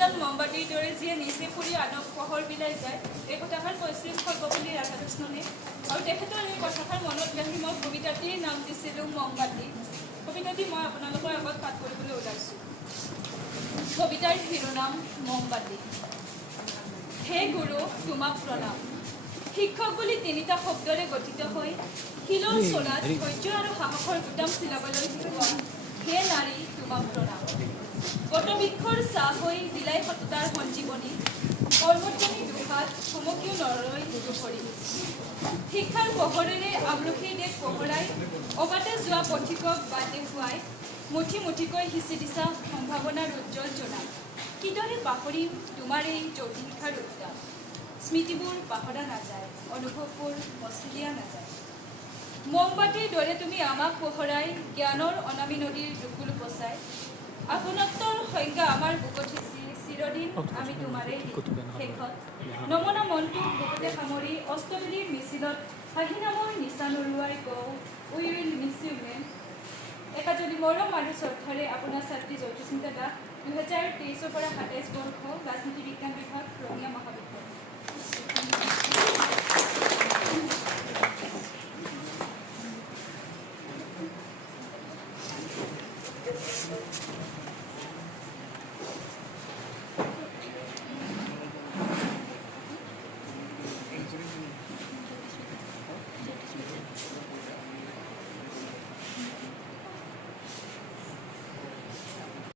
এডাল মমবাতিৰ দৰে যিয়ে নিজে ফুৰি আনক পোহৰ বিলাই যায়, এই কথাষাৰ কৈছিল সৰ্বপল্লী ৰাধাকৃষ্ণনে। আৰু তেখেতৰ এই কথাষাৰ মনত ৰাখি মই কবিতাটিৰ নাম দিছিলোঁ মমবাতি। কবিতাটি মই আপোনালোকৰ আগত পাঠ কৰিবলৈ ওলাইছোঁ। কবিতাৰ শিৰোনাম মমবাতি। হে গুৰু, তোমাক প্ৰণাম। শিক্ষক বুলি তিনিটা শব্দৰে গঠিত হৈ শিলৰ চলাত ধৈৰ্য আৰু সাহসৰ বুটাম চিলাবলৈ শিকোৱা হে নাৰী, তোমাক প্ৰণাম। বটবৃক্ষৰ ছাঁ হৈ বিলাই সততাৰ সঞ্জীৱনী, কৰ্মধ্বনি দুহাত চমকিও নৰৈ দুপৰি। শিক্ষাৰ পোহৰেৰে আমলখিৰ দেশ পোহৰাই অবাটে যোৱা পথিকক বাট দেখুৱাই মুঠি মুঠিকৈ সিঁচি দিছা সম্ভাৱনাৰ উজ্জ্বল জোনাক। কিদৰে পাহৰিম তোমাৰ এই জ্যোতি শিক্ষাৰ উদ্যান। স্মৃতিবোৰ পাহৰা নাযায়, অনুভৱবোৰ মচলিয়া নাযায়। মমবাতিৰ দৰে তুমি আমাক পোহৰাই জ্ঞানৰ অনামী নদীৰ দুকুল বচাই। আপোনত্বৰ সংজ্ঞা আমাৰ বুকত সিঁচি চিৰদিন আমি তোমাৰেই শেষত নমনা মনটোক বুকুতে সামৰি অষ্টবেদীৰ মিছিলত হাঁহি নামৰ নিচা নৰুৱাই কওঁ উই উইল মিছ ইউ মেম। একাজলি মৰম আৰু শ্ৰদ্ধাৰে আপোনাৰ ছাত্ৰী জ্যোতিস্মিতা দাস, 2023 পৰা 27 বৰ্ষ, ৰাজনীতি বিজ্ঞান বিভাগ, ৰঙিয়া মহাবিদ্যালয়।